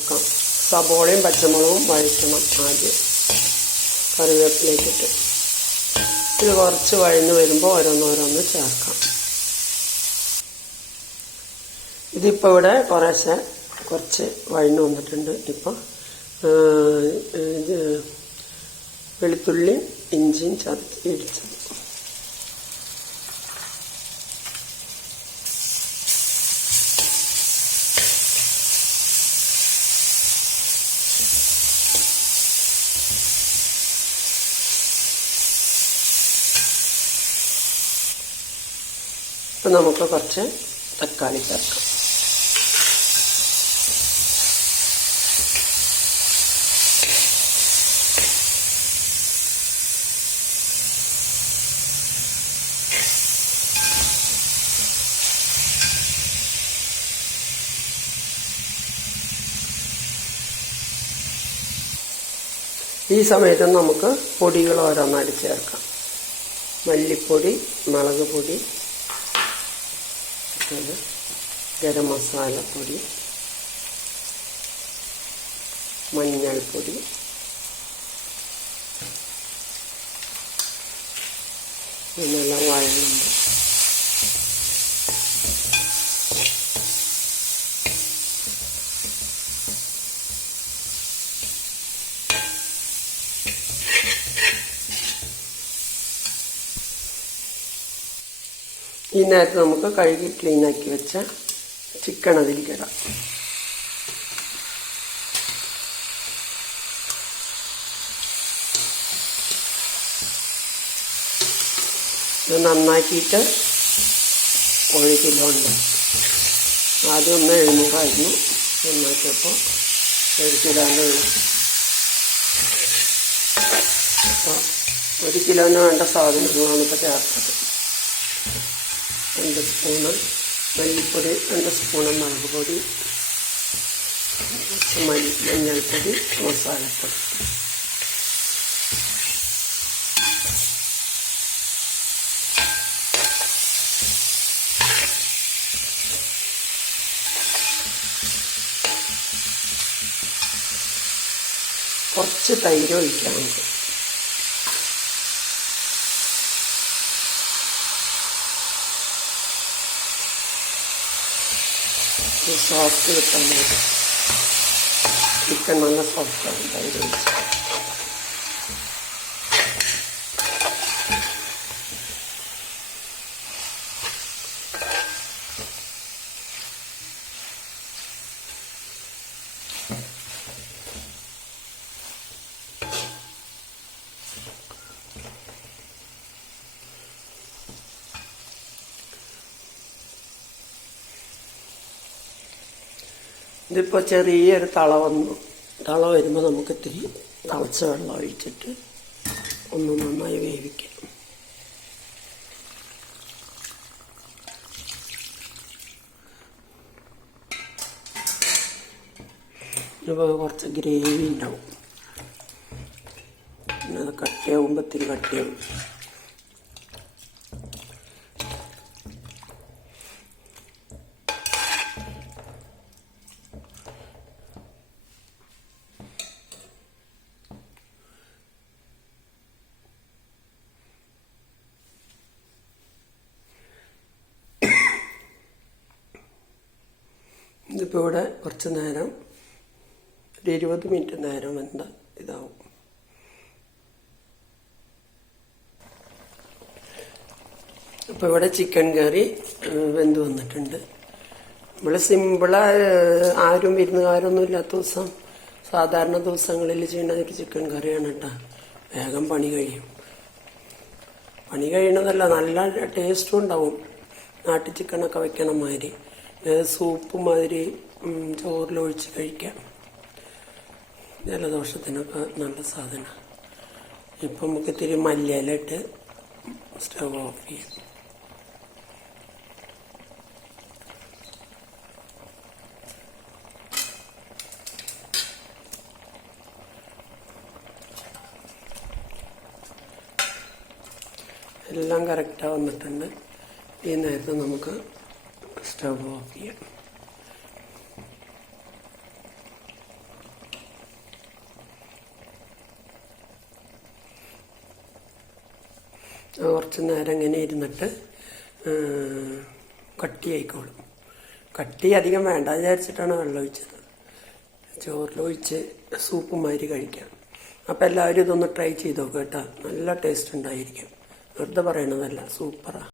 നോക്കാം. സബോളയും പച്ചമുളകും വഴറ്റണം. ആദ്യം കറിവേപ്പിലേക്കിട്ട് ഇത് കുറച്ച് വഴന്ന് വരുമ്പോൾ ഓരോന്നോരോന്ന് ചേർക്കാം. ഇതിപ്പോൾ ഇവിടെ കുറച്ച് വഴന്ന് വന്നിട്ടുണ്ട്. ഇപ്പം ഇത് വെളുത്തുള്ളിയും ഇഞ്ചിയും ചതച്ച് ഇടിച്ചത് ഇപ്പം നമുക്ക് കുറച്ച് തക്കാളി ചേർക്കാം. ഈ സമയത്ത് നമുക്ക് പൊടികൾ ഓരോന്നായിട്ട് ചേർക്കാം. മല്ലിപ്പൊടി, മുളക് പൊടി, ഗരം മസാലപ്പൊടി, മഞ്ഞൾപ്പൊടി, ഇതെല്ലാം വഴങ്ങുമ്പോൾ ഈ നേരത്ത് നമുക്ക് കഴുകി ക്ലീനാക്കി വെച്ച ചിക്കൻ അതിലേക്ക് ഇടാം. ഇത് നന്നാക്കിയിട്ട് 1 കിലോ ഉണ്ട്. ആദ്യം 700 നന്നാക്കിയപ്പോൾ 1 കിലോൻ്റെ ഉള്ളു. അപ്പോൾ 1 കിലോന് വേണ്ട സാധനങ്ങളാണ് ഇപ്പോൾ ചേർത്തത്. 2 സ്പൂണ് മല്ലിപ്പൊടി, 2 സ്പൂണ് മുളക് പൊടി, മഞ്ഞൾപ്പൊടി, മസാലപ്പൊടി. കുറച്ച് തൈര് ഒഴിക്കാം നമുക്ക്. സോഫ്റ്റ് കിട്ടാൻ വേണ്ടി ചിക്കൻ നല്ല സോഫ്റ്റാണ് തൈര് ഒഴിച്ച്. ഇതിപ്പോൾ ചെറിയൊരു തള വരുമ്പോൾ നമുക്ക് ഇത്തിരി തിളച്ച വെള്ളം ഒഴിച്ചിട്ട് ഒന്ന് നന്നായി വേവിക്കാം. ഇപ്പോൾ കുറച്ച് ഗ്രേവി ഉണ്ടാവും. പിന്നെ അത് കട്ടിയാവുമ്പോൾ ഇത്തിരി കട്ടിയാവും. ഇതിപ്പോൾ ഇവിടെ കുറച്ച് നേരം, ഒരു 20 മിനിറ്റ് നേരം വെന്ത ഇതാവും. ഇപ്പോൾ ഇവിടെ ചിക്കൻ കറി വെന്ത് വന്നിട്ടുണ്ട്. നമ്മൾ സിമ്പിളായി ആരും വിരുന്നുകാരൊന്നും ഇല്ലാത്ത ദിവസം, സാധാരണ ദിവസങ്ങളിൽ ചെയ്യുന്ന ഒരു ചിക്കൻ കറിയാണ് കേട്ടോ. വേഗം പണി കഴിയും. പണി കഴിയണതല്ല, നല്ല ടേസ്റ്റും ഉണ്ടാവും. നാട്ടു ചിക്കനൊക്കെ വെക്കണ മാതിരി സൂപ്പ് മാതിരി ചോറിലൊഴിച്ച് കഴിക്കാം. ജലദോഷത്തിനൊക്കെ നല്ല സാധനമാണ്. ഇപ്പം നമുക്ക് ഇത്തിരി മല്ലിയില ഇട്ട് സ്റ്റവ് ഓഫ് ചെയ്യാം. എല്ലാം കറക്റ്റായി വന്നിട്ടുണ്ട്. ഈ നേരത്തെ നമുക്ക് സ്റ്റവ് ഓഫ് ചെയ്യാം. കുറച്ച് നേരം ഇങ്ങനെ ഇരുന്നിട്ട് കട്ടിയായിക്കോളും. കട്ടി അധികം വേണ്ട വിചാരിച്ചിട്ടാണ് വെള്ളം ഒഴിച്ചത്. ചോറിലൊഴിച്ച് സൂപ്പ് മാതിരി കഴിക്കാം. അപ്പം എല്ലാവരും ഇതൊന്ന് ട്രൈ ചെയ്ത് നോക്കുക കേട്ടോ. നല്ല ടേസ്റ്റ് ഉണ്ടായിരിക്കും. വെറുതെ പറയണതല്ല, സൂപ്പറാണ്.